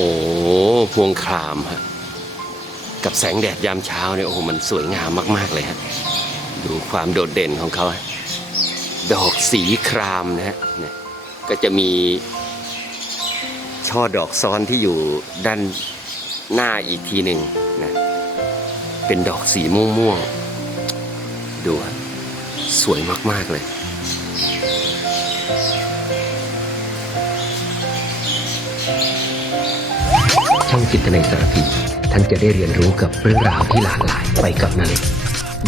อ้พวงครามฮะกับแสงแดดยามเช้าเนี่ยโอ้โหมันสวยงามมาก ๆ เลยฮะดูความโดดเด่นของเขาดอกสีครามนะฮะเนี่ยก็จะมีช่อดอกซ้อนที่อยู่ด้านหน้าอีกทีหนึ่งนะเป็นดอกสีม่วงๆดูฮะสวยมาก ๆ เลย ช่องจิตในสารพีท่านจะได้เรียนรู้กับเรื่องราวที่หลากหลายไปกับนาเล็ก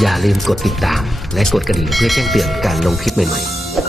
อย่าลืมกดติดตาม และกดกระดิ่งเพื่อแจ้งเตือนการลงคลิปใหม่ๆ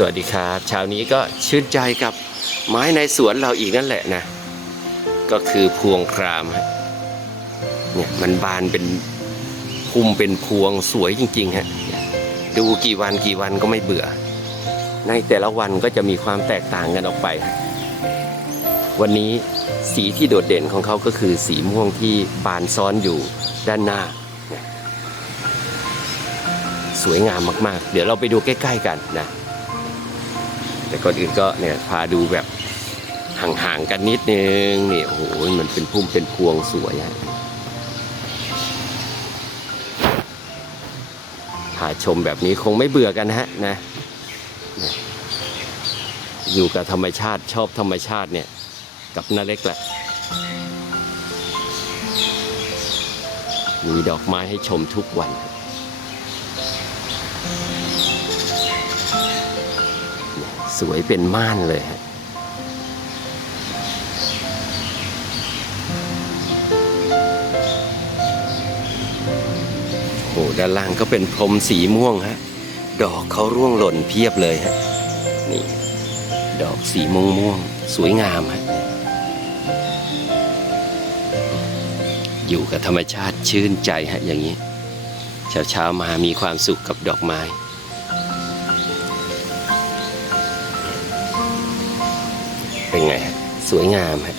สวัสดีครับเช้านี้ก็ชื่นใจกับไม้ในสวนเราอีกนั่นแหละนะ ก็คือพวงครามเนี่ยมันบานเป็นพุ่มเป็นพวงสวยจริงๆฮะดูกี่วันกี่วันก็ไม่เบื่อ ในแต่ละวันก็จะมีความแตกต่างกันออกไป วันนี้สีที่โดดเด่นของเขาก็คือสีม่วงที่บานซ้อนอยู่ด้านหน้า สวยงามมากๆ เดี๋ยวเราไปดูใกล้ ๆ กันนะ แต่ก่อนอื่นก็เนี่ยพาดูแบบห่างๆกันนิดนึงนี่โอ้โหมันเป็นพุ่มเป็นพวงสวยอะพาชมแบบนี้คงไม่เบื่อกันฮะนะนะ อยู่กับธรรมชาติชอบธรรมชาติเนี่ย กับนาเล็กแหละ มีดอกไม้ให้ชมทุกวัน สวยเป็นม่านเลยฮะโอ้ด้านล่างก็เป็นพรมสีม่วงฮะ ดอกเขาร่วงหล่นเพียบเลยฮะ นี่ ดอกสีม่วงม่วงสวยงามฮะ อยู่กับธรรมชาติชื่นใจฮะอย่างนี้ เช้าๆมามีความสุขกับดอกไม้ เป็นไง สวยงามฮะ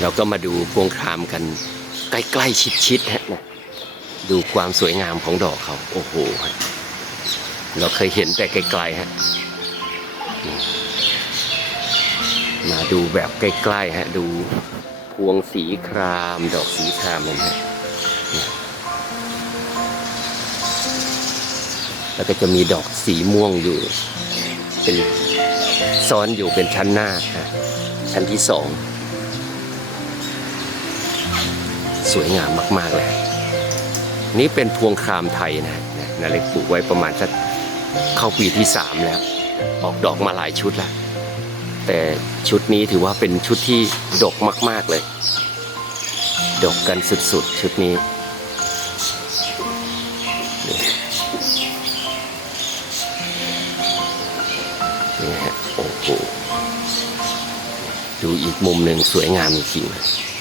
เราก็มาดูพวงครามกันใกล้ๆชิดๆฮะนะดูความสวยงามของดอกเขา โอ้โหฮะเราเคยเห็นแต่ไกลๆฮะมาดูแบบใกล้ๆฮะดูพวงสีคราม ดอกสีครามเลยฮะ แล้วก็จะมีดอกสีม่วงอยู่ เป็นซ้อนอยู่เป็นชั้นหน้าอะชั้นที่สอง สวยงามมากๆเลย นี่เป็นพวงครามไทยนะนะนาเล็กปลูกไว้ประมาณสักเข้าปีที่สามแล้ว ออกดอกมาหลายชุดแล้ว แต่ชุดนี้ถือว่าเป็นชุดที่ดกมาก ๆเลย ดกกันสุดๆ ชุดนี้ นี่ฮะโอ้โหดูอีกมุมหนึ่งสวยงามจริงๆ